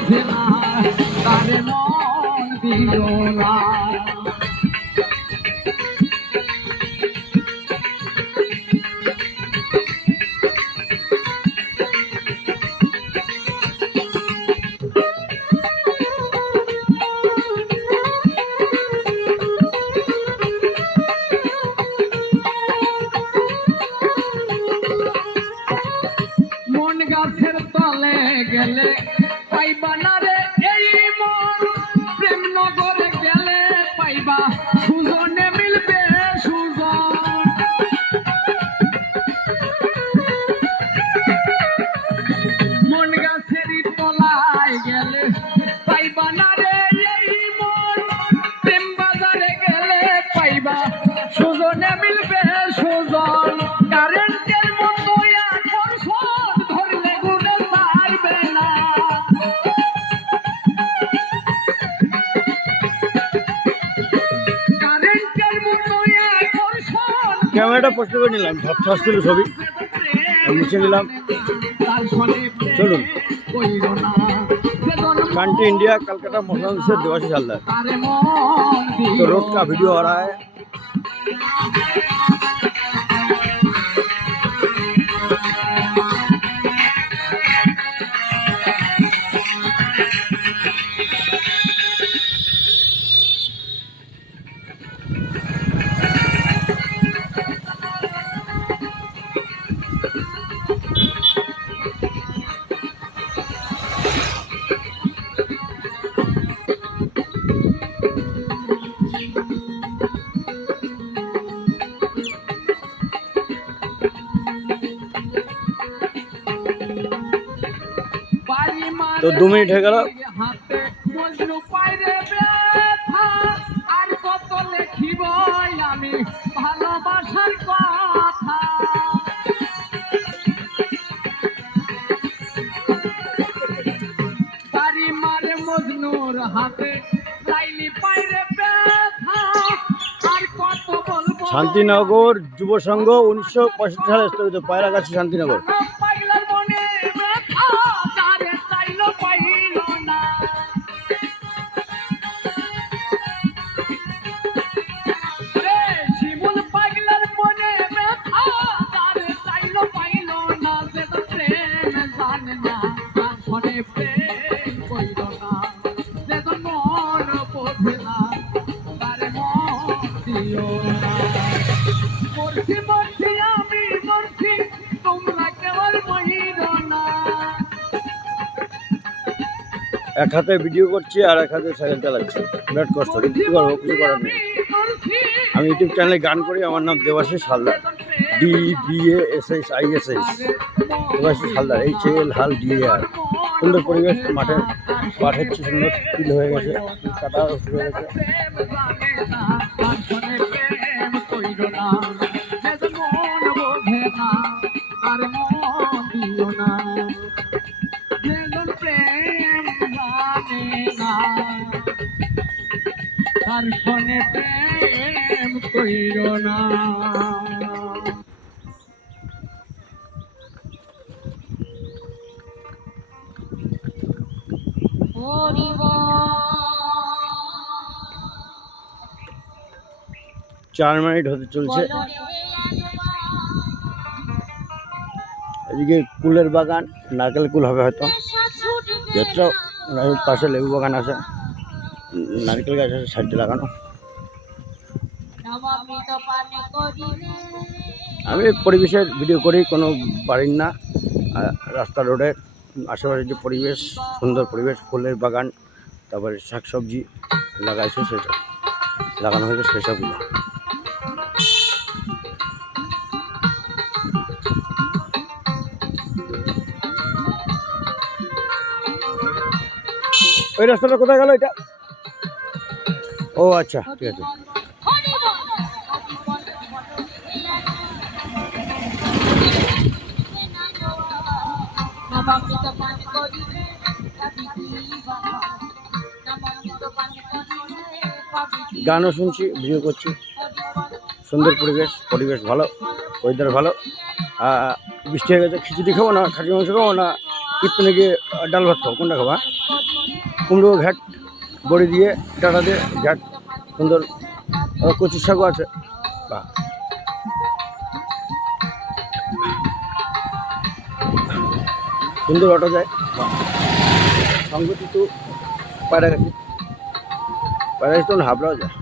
বোঝে না তারে মন দিল না। মন গাছের তলে গেলে পাইবা না রে এই মন, প্রেম নগরে গেলে পাইবা সুজনে মিলবে সুজন। মন গাছের তলায় গেলে পাইবা না রে এই মন, প্রেম বাজারে গেলে পাইবা সুজনে মিলবে সুজন। কারেন্টের মতো আকর্ষণ ধরলে গুণে ছাড়বে না। কারেন্টের মতো আকর্ষণ ক্যামেরাটা পোস্ট করে নিলাম, ঝাপসাস ছিল ছবি মুছে নিলাম। চলুন, कांट्री इंडिया कलकत्ता मौसम से देवाशीष हालदार। तो रोड का वीडियो आ रहा है। तो 2 मिनट हो गया। শান্তিনগর যুব সংঘ 1965 সালে স্থাপিত, পায়রাগাছি শান্তিনগর। एक हाथे भिडियो करছি আর এক হাতে সাইকেল চালাচ্ছি, বিরাট কষ্ট, কিন্তু কি করবো, কিছু করার নেই। আমি ইউটিউব চ্যানেলে গান করি, আমার নাম দেবাশিস হালদার, DBASSISS, দেবাশিস হালদার, HAL হাল DAR। সুন্দর পরিবেশ, মাঠে পাঠ হচ্ছে, সুন্দর ফিল হয়ে গেছে, কাটা শুরু হয়ে গেছে। তার সনে প্রেম কইরো না। চার মিনিট হতে চলছে। এদিকে কুলের বাগান, নারকেল কুল হবে হয়তো, যতটা পাশে লেবু বাগান আছে, নারকেল গাছ আছে সাইডে লাগানো। আমি পরিবেশের ভিডিও করি, কোনো বাড়ির না, রাস্তা রোডের আশেপাশে যে পরিবেশ, সুন্দর পরিবেশ, ফুলের বাগান, তারপরে শাকসবজি লাগাইছে, সেসব লাগানো হয়েছে, সেসবগুলো। ওই রাস্তাটা কোথায় গেল এটা? ও আচ্ছা, ঠিক আছে। গানও শুনছি, ভিডিও করছি, সুন্দর পরিবেশ, পরিবেশ ভালো, ওয়েদার ভালো। বৃষ্টি হয়ে গেছে, খিচুড়ি খাবো না খাসি মাংস খাবো না কীর্তনে গিয়ে ডাল ভাত খাবো, কোনটা খাবো? কুমড়ো ঘাট বড়ি দিয়ে ডাটা দিয়ে ঘাট সুন্দর, কচু শাকও আছে। বাহ, সুন্দর অটো যায়। সংগতি তো পায়রা গেছি তো হাবড়াও যায়।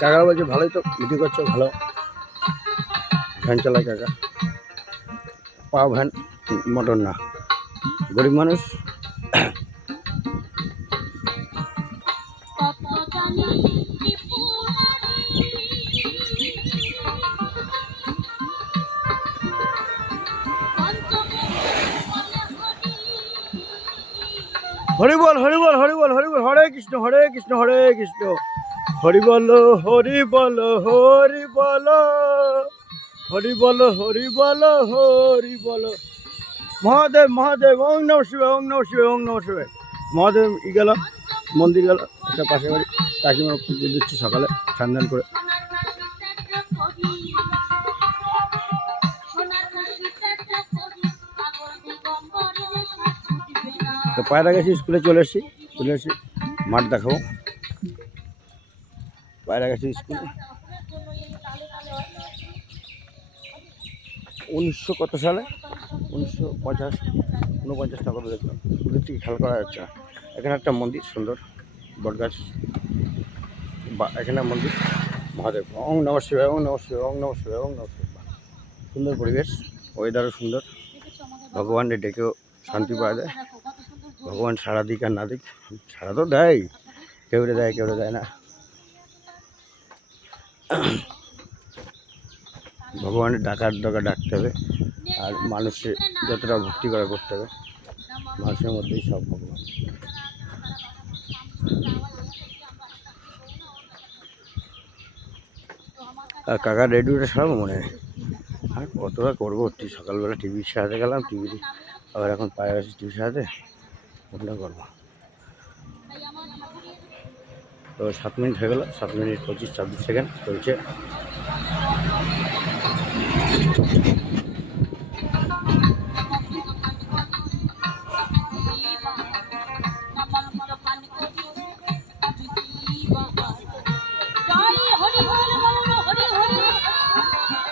কাকা বলছে ভালোই তো ভিডিও করছো, ভালো ভ্যান চালায় কাকা, পাও ভ্যান, মোটর না, গরিব মানুষ। হরি বল হরি বল হরি বল হরি বল, হরে কৃষ্ণ হরে কৃষ্ণ হরে কৃষ্ণ, হরি বল হরি বল হরি বল, হরি বল হরি বল হরি বল। মহাদেব মহাদেব, ওং নমঃ শিবায় ওং নমঃ শিবায় ওং নমঃ শিবায়। মহাদেব গেল মন্দির, গেল একটা পাশে বাড়ি, কাকিমা পুজো দিচ্ছে সকালে স্নান করে। তো পায়রা গেছি, স্কুলে চলে এসেছি, মাঠ দেখাবো। পায়রা গেছি স্কুলে 1900 কত সালে, 1950-49 টাকা দেখলাম। দূর থেকে খেয়াল করা যাচ্ছে না। এখানে একটা মন্দির সুন্দর, বটগাছ, বা এখানে মন্দির মহাদেব। ওং নমঃ শিবায় ওং নমঃ শিবায় ওং নমঃ শিবায় ওং নমঃ শিবায়। সুন্দর পরিবেশ, ওয়েদারও সুন্দর। ভগবানের ডেকেও শান্তি পাওয়া যায়। ভগবান সারা দিক আর না দিক, সারা তো দেয়, কেউ দেয় কেউ দেয় না। ভগবানের ডাকার দরকার ডাকতে হবে, আর মানুষের যতটা ভক্তি করে করতে হবে। মানুষের মধ্যেই সব ভগবান। আর কাকার রেডিওটা সব মনে নেই, আর কতটা করবো। সকালবেলা টিভি সারাতে গেলাম, টিভি আবার এখন পায়ে আসি টিভি সারাতে, কোনটা করবো। তো 7 মিনিট হয়ে গেল, 7 মিনিট 25-26 সেকেন্ড চলছে।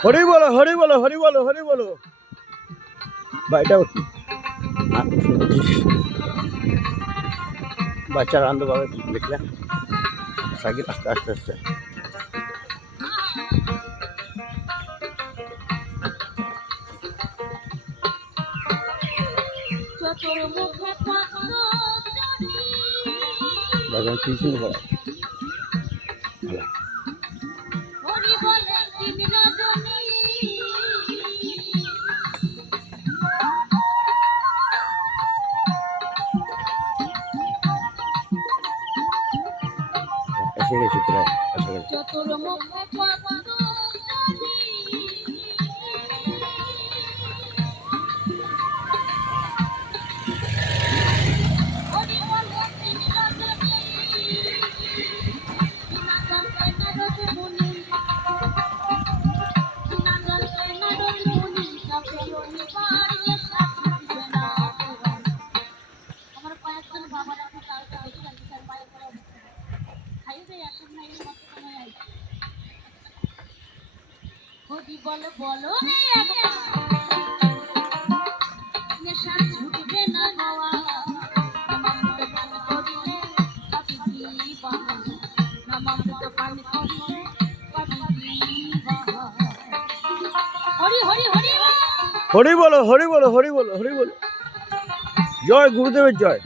হরি বলো হরি বলো হরি বলো হরি বলো। বা এটাও কি বাচ্চারা আনন্দভাবে দেখলেন, সাইকেল আস্তে আস্তে আস্তে। বাজার টিউশন করা এসে গেছি প্রায় কাছাকাছি। বলো বলো ছুটবে না হওয়া হরি হরি হরি হরি বলো হরি বলো হরি বলো হরি বলো। জয় গুরুদেবের জয়।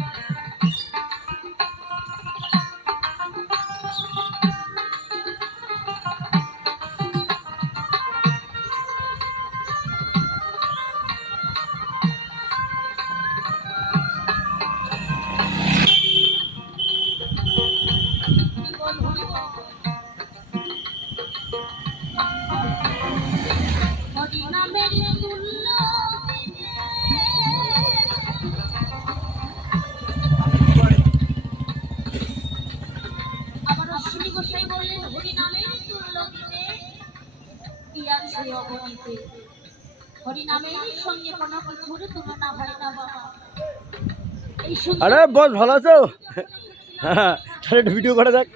হরিনামের সঙ্গে কোনো কিছুর তুলনা হয় না বাবা। এই সুন্দর আরে বস ভালো আছো? হ্যাঁ, তাহলে একটু ভিডিও করা যাক।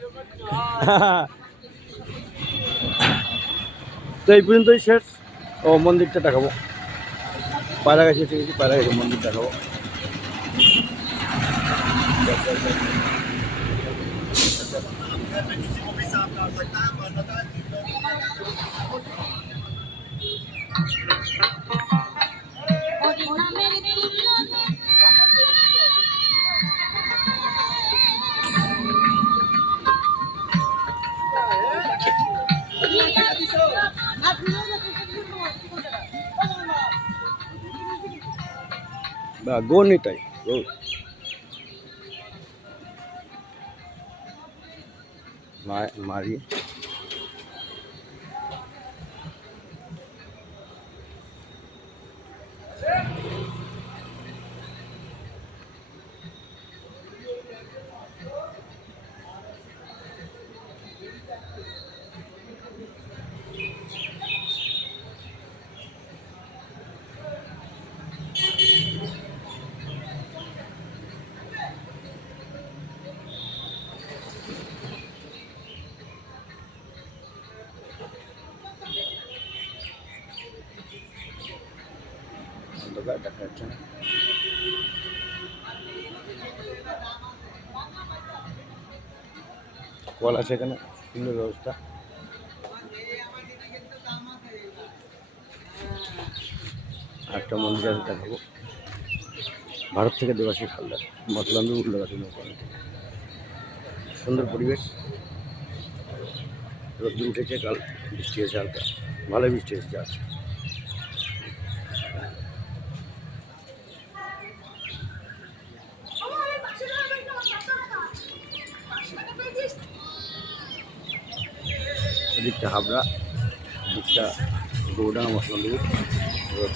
তো এই পর্যন্তই শেষ। ও মন্দিরটা দেখাবো, পায়রা গাছে ঠিক আছে, পায়রা গাছে মন্দির দেখাবো। হরিনামের তুলনা বা গণিতাই গো মারি অন্ধকার দেখা যাচ্ছে না। কল আছে এখানে, সুন্দর ব্যবস্থা। একটা মন্দির আছে দেখাবো, ভারত থেকে দেবাশিস হালদার, মতলাম্বি উল্লেখাছে নৌকা থেকে। সুন্দর পরিবেশ, রোদ্দুর উঠেছে, কাল বৃষ্টি হয়েছে হালকা, ভালো বৃষ্টি হয়েছে আজ। এদিকটা হাবড়া, এদিকটা গৌডাঙ্গা মতলাম্বি রোড।